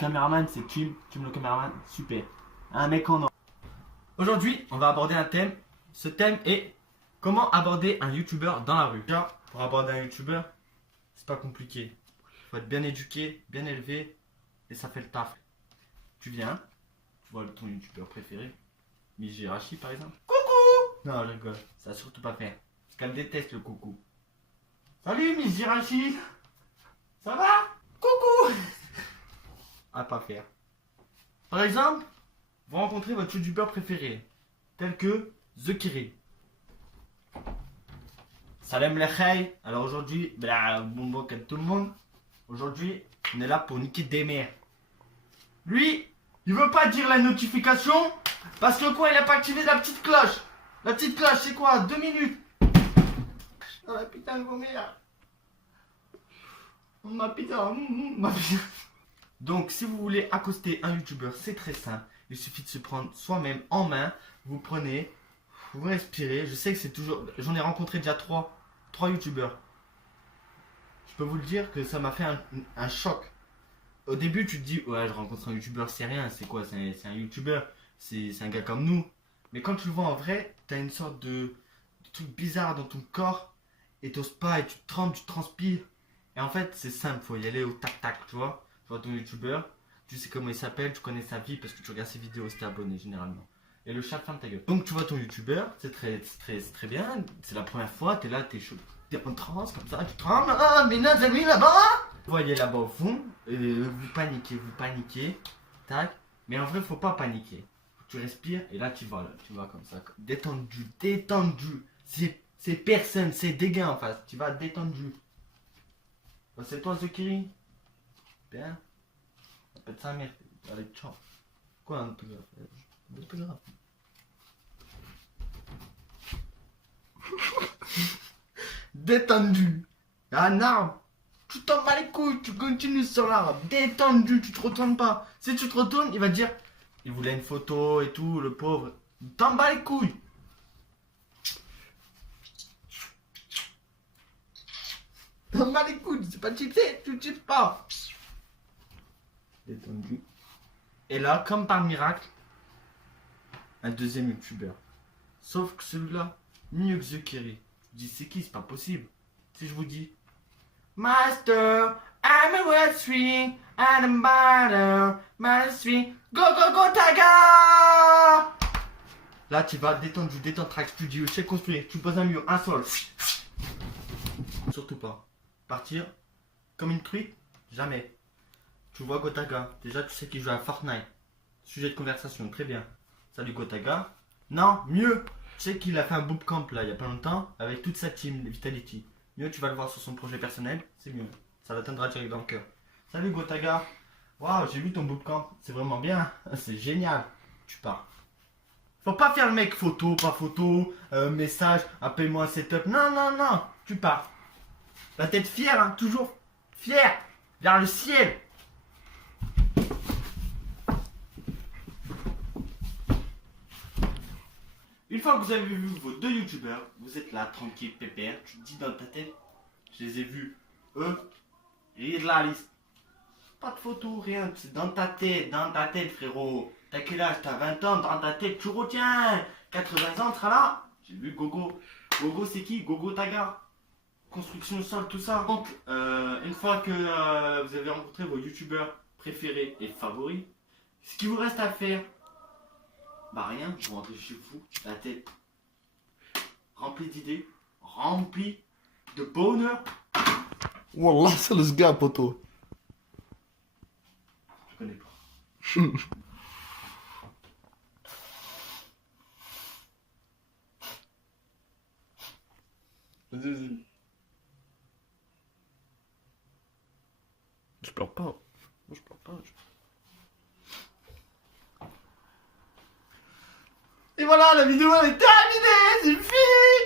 caméraman c'est Kim le caméraman, super. Un mec en or. Aujourd'hui, on va aborder un thème. Ce thème est comment aborder un youtubeur dans la rue. Déjà, pour aborder un youtubeur, c'est pas compliqué. Il faut être bien éduqué, bien élevé, et ça fait le taf. Tu viens, tu vois ton youtubeur préféré, Miss Jirachi par exemple. Coucou! Non, je rigole, ça va surtout pas faire. Parce qu'elle déteste le coucou. Salut Miss Jirachi! Ça va? Coucou! À pas faire. Par exemple, vous rencontrez votre youtubeur préféré, tel que The Kiri. Salam les khay. Alors aujourd'hui, bon comme tout le monde, aujourd'hui, on est là pour niquer des mères. Lui, il veut pas dire la notification parce que quoi, il a pas activé la petite cloche. La petite cloche, c'est quoi? 2 minutes. Oh la putain de vos mères. Ma putain, ma putain. Donc, si vous voulez accoster un youtubeur, c'est très simple. Il suffit de se prendre soi-même en main. Vous prenez, vous respirez. Je sais que c'est toujours. J'en ai rencontré déjà 3 youtubeurs. Je peux vous le dire que ça m'a fait un choc. Au début, tu te dis, ouais, je rencontre un youtubeur, c'est rien. C'est quoi? C'est un youtubeur. C'est un gars comme nous. Mais quand tu le vois en vrai, t'as une sorte de truc bizarre dans ton corps. Et t'oses pas, et tu trembles, tu transpires. Et en fait, c'est simple, faut y aller au tac-tac, tu vois. Tu vois ton youtubeur, tu sais comment il s'appelle, tu connais sa vie parce que tu regardes ses vidéos et t'es abonné généralement. Et le chat ferme ta gueule. Donc tu vois ton youtubeur, c'est très bien. C'est la première fois, t'es là, t'es chaud. T'es en transe comme ça, tu trembles. Ah, mais nos amis là-bas! Vous voyez là-bas au fond, vous paniquez. Tac. Mais en vrai, faut pas paniquer. Faut que tu respires et là tu vas comme ça. Détendu. C'est personne, c'est des gars en face. Tu vas détendu. C'est toi, Zekiri. Bien. Appelle sa mère. Allez, ciao. Quoi, un autographe? Un autographe. Détendu. Un arbre. Tu t'en bats les couilles, tu continues sur l'arbre. Détendu, tu te retournes pas. Si tu te retournes, il va te dire il voulait une photo et tout, le pauvre. T'en bats les couilles. T'en bats les couilles, c'est pas chipsé, tu chips pas. Détendu. Et là, comme par miracle, un deuxième youtubeur. Sauf que celui-là, mieux que The Kiri. Je dis, c'est qui? C'est pas possible. Si je vous dis, Master, I'm a wet swing, and I'm butter, my swing, go go go Taga! Là, tu vas détendu, détentrax, tu dis, je sais construire, tu poses un mur, un sol. Surtout pas. Partir comme une truite, jamais. Tu vois Gotaga, déjà tu sais qu'il joue à Fortnite. Sujet de conversation, très bien. Salut Gotaga. Non, mieux, tu sais qu'il a fait un bootcamp là, il y a pas longtemps, avec toute sa team, Vitality. Mieux, tu vas le voir sur son projet personnel, c'est mieux. Ça l'atteindra direct dans le cœur. Salut Gotaga. Waouh, j'ai vu ton bootcamp, c'est vraiment bien, c'est génial. Tu pars. Faut pas faire le mec photo, pas photo, message, appelle-moi un setup. Non, tu pars. La tête fière, hein, toujours fière, vers le ciel. Une fois que vous avez vu vos 2 youtubeurs, vous êtes là, tranquille, pépère, tu te dis dans ta tête, je les ai vus, eux, il est de la liste. Pas de photo, rien, c'est dans ta tête, frérot. T'as quel âge? T'as 20 ans, dans ta tête, tu retiens. 80 ans, tu seras là. J'ai vu Gogo. Gogo, c'est qui? Gogo Taga. Construction sol, tout ça. Donc, une fois que vous avez rencontré vos youtubeurs préférés et favoris, ce qu'il vous reste à faire, bah rien, vous rentrez chez vous, la tête remplie d'idées, remplie de bonheur. Wallah, c'est le gars, poto. Je connais pas. Vas-y. Je pleure pas. Moi, je pleure pas. Et voilà, la vidéo elle est terminée, c'est fini.